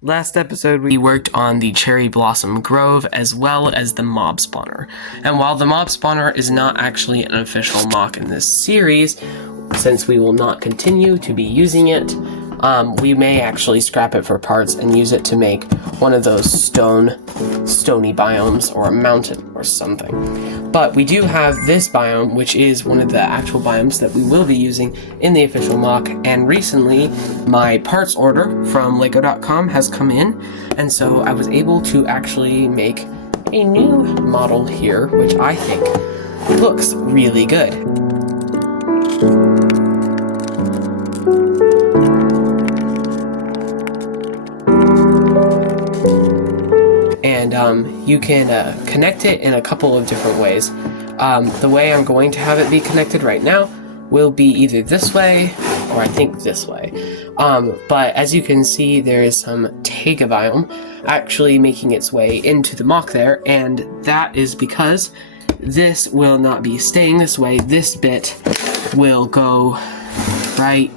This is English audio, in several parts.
Last episode, we worked on the Cherry Blossom Grove as well as the Mob Spawner. And while the Mob Spawner is not actually an official MOC in this series, since we will not continue to be using it, we may actually scrap it for parts and use it to make one of those stony biomes or a mountain or something. But we do have this biome, which is one of the actual biomes that we will be using in the official MOC, and recently my parts order from Lego.com has come in, and so I was able to actually make a new model here, which I think looks really good. And you can connect it in a couple of different ways. The way I'm going to have it be connected right now will be either this way or I think this way. But as you can see, there is some Taiga biome actually making its way into the MOC there, and that is because this will not be staying this way. This bit will go right.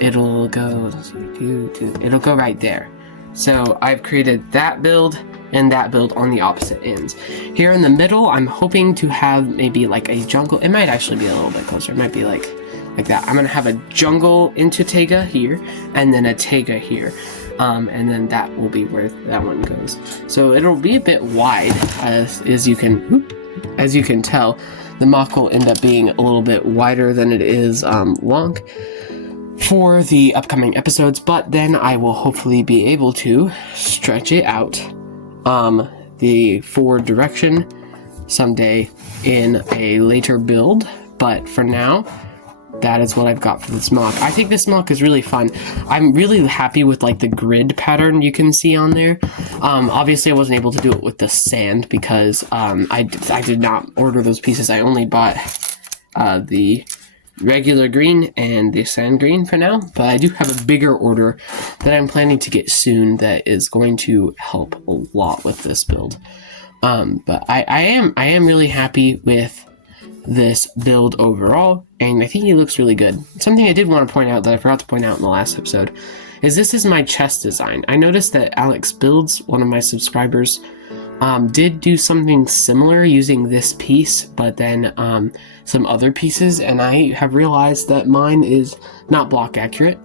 It'll go right there. So I've created that build and that build on the opposite ends. Here in the middle, I'm hoping to have maybe like a jungle. It might actually be a little bit closer. It might be like that. I'm gonna have a jungle into Taiga here, and then a Taiga here. And then that will be where that one goes. So it'll be a bit wide, as you can tell. The MOC will end up being a little bit wider than it is long for the upcoming episodes, but then I will hopefully be able to stretch it out the forward direction someday in a later build. But for now, that is what I've got for this MOC. I think this MOC is really fun. I'm really happy with like the grid pattern you can see on there. Obviously I wasn't able to do it with the sand because I did not order those pieces. I only bought the regular green and the sand green for now, but I do have a bigger order that I'm planning to get soon that is going to help a lot with this build. But I am really happy with this build overall, and I think it looks really good. Something I did want to point out that I forgot to point out in the last episode is this is my chest design. I noticed that Alex Builds, one of my subscribers, did do something similar using this piece, but then some other pieces, and I have realized that mine is not block accurate,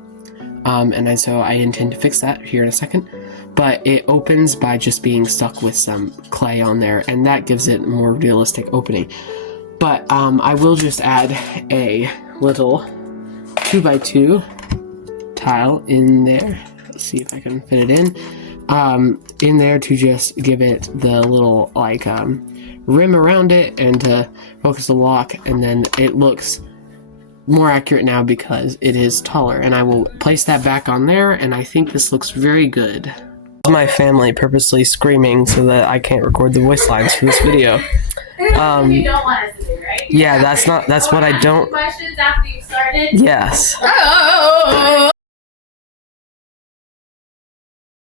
and so I intend to fix that here in a second. But it opens by just being stuck with some clay on there, and that gives it a more realistic opening. But I will just add a little 2x2 tile in there. Let's see if I can fit it in there to just give it the little like rim around it and to focus the lock, and then it looks more accurate now because it is taller, and I will place that back on there, and I think this looks very good. My family purposely screaming so that I can't record the voice lines for this video. You don't want us to do, right? Yeah, that's what I don't. Questions after you started? Yes. Oh.